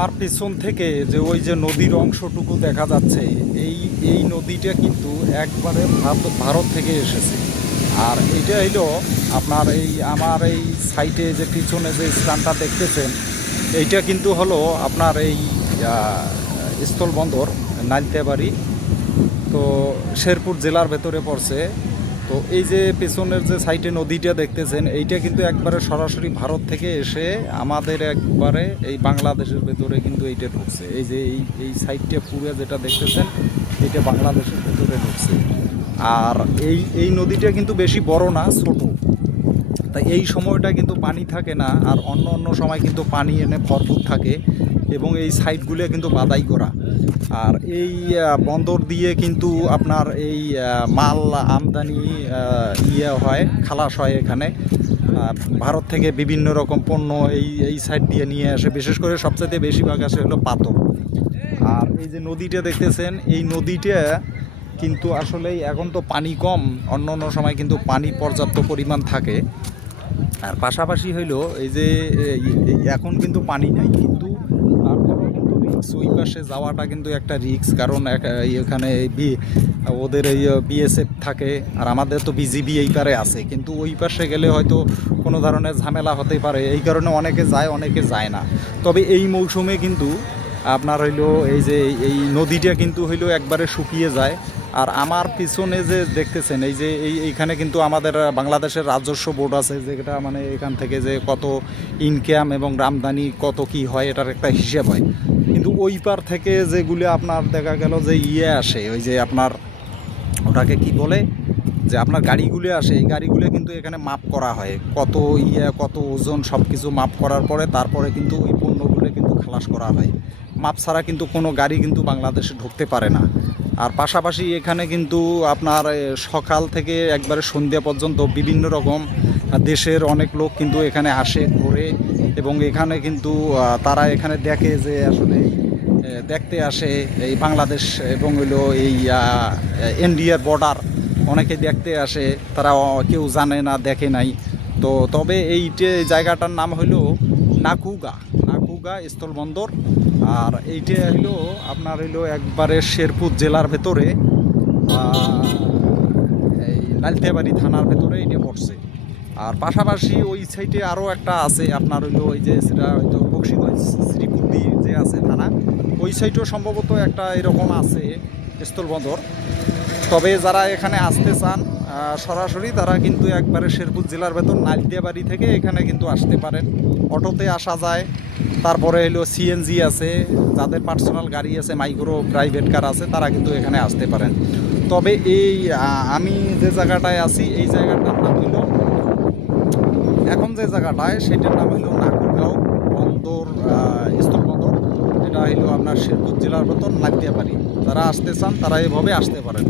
আমার পিছন থেকে যে ওই যে নদীর অংশটুকু দেখা যাচ্ছে, এই এই নদীটা কিন্তু একবারে ভারত থেকে এসেছে। আর এটা হইলো আপনার আমার এই সাইটে যে পিছনে যে স্থানটা দেখতেছেন, এইটা কিন্তু হলো আপনার এই স্থলবন্দর নালতেবাড়ি। তো শেরপুর জেলার ভেতরে পড়ছে। তো এই যে পেছনের যে সাইডে নদীটা দেখতেছেন, এইটা কিন্তু একবারে সরাসরি ভারত থেকে এসে আমাদের একবারে এই বাংলাদেশের ভেতরে কিন্তু এইটা ঢুকছে। এই যে এই সাইডটা পুরো যেটা দেখতেছেন, এইটা বাংলাদেশের ভেতরে ঢুকছে। আর এই নদীটা কিন্তু বেশি বড় না, ছোট। তাই এই সময়টা কিন্তু পানি থাকে না, আর অন্য অন্য সময় কিন্তু পানি এনে ভরপুর থাকে। এবং এই সাইডগুলো কিন্তু বাদাই করা। আর এই বন্দর দিয়ে কিন্তু আপনার এই মাল আমদানি হয়, খালাস হয় এখানে। ভারত থেকে বিভিন্ন রকম পণ্য এই সাইড দিয়ে নিয়ে আসে। বিশেষ করে সবচেয়ে বেশিরভাগ আসে হলো পাথর। আর এই যে নদীটা দেখতেছেন, এই নদীটা কিন্তু আসলেই এখন তো পানি কম, অন্য অন্য সময় কিন্তু পানি পর্যাপ্ত পরিমাণ থাকে। আর পাশাপাশি হইলো এই যে এখন কিন্তু পানি নাই, কিন্তু তারপরেও কিন্তু রিক্স, ওই পাশে যাওয়াটা কিন্তু একটা রিক্স। কারণ এখানে ওদের এই বিএসএফ থাকে, আর আমাদের তো বিজিবি এই পারে আছে। কিন্তু ওই পাশে গেলে হয়তো কোনো ধরনের ঝামেলা হতে পারে, এই কারণে অনেকে যায় অনেকে যায় না। তবে এই মৌসুমে কিন্তু আপনার হইলো এই যে এই নদীটা কিন্তু হইলো একবারে শুকিয়ে যায়। আর আমার পিছনে যে দেখতেছেন, এই যে এইখানে কিন্তু আমাদের বাংলাদেশের রাজস্ব বোর্ড আছে, যেটা মানে এখান থেকে যে কত ইনকাম এবং আমদানি কত কি হয়, এটার একটা হিসেব হয়। কিন্তু ওই পার থেকে যেগুলো আপনার দেখা গেল যে আসে, ওই যে আপনার ওটাকে কি বলে, যে আপনার গাড়িগুলো আসে, এই গাড়িগুলো কিন্তু এখানে মাপ করা হয়, কত কত ওজন সব কিছু মাপ করার পরে তারপরে কিন্তু ওই পণ্যগুলো কিন্তু খালাস করা হয়। মাপ ছাড়া কিন্তু কোনো গাড়ি কিন্তু বাংলাদেশে ঢুকতে পারে না। আর পাশাপাশি এখানে কিন্তু আপনার সকাল থেকে একবারে সন্ধ্যা পর্যন্ত বিভিন্ন রকম দেশের অনেক লোক কিন্তু এখানে আসে, ঘোরে। এবং এখানে কিন্তু তারা এখানে দেখে যে আসলে দেখতে আসে এই বাংলাদেশ এবং হইলো এই ইন্ডিয়ার বর্ডার। অনেকে দেখতে আসে, তারা কেউ জানে না, দেখে নাই। তো তবে এই জায়গাটার নাম হইলো নাকুগা স্থলবন্দর। আর এইটা হইলো আপনার হইলো একবারে শেরপুর জেলার ভেতরে, এই নালতেবাড়ি থানার ভেতরে এটা পড়ছে। আর পাশাপাশি ওই সাইডে আরও একটা আছে আপনার হইলো ওই যে সেটা হয়তো বক্সিগঞ্জ শ্রীপুরদি যে আছে থানা, ওই সাইডেও সম্ভবত একটা এরকম আছে স্থলবন্দর। তবে যারা এখানে আসতে চান সরাসরি, তারা কিন্তু একবারে শেরপুর জেলার ভেতর নালদিয়াবাড়ি থেকে এখানে কিন্তু আসতে পারেন। অটোতে আসা যায়, তারপরে হলো সিএনজি আছে, যাদের পার্সোনাল গাড়ি আছে, মাইক্রো প্রাইভেট কার আছে, তারা কিন্তু এখানে আসতে পারেন। তবে এই আমি যে জায়গাটায় আছি, এই জায়গাটার নাম হইল, এখন যে জায়গাটায় সেটার নাম হইল নাকুরগাঁও বন্দর স্থলবন্দর। এটা হইল আপনার শেরপুর জেলার ভেতর নালদিয়াবাড়ি। যারা আসতে চান তারা এভাবে আসতে পারেন।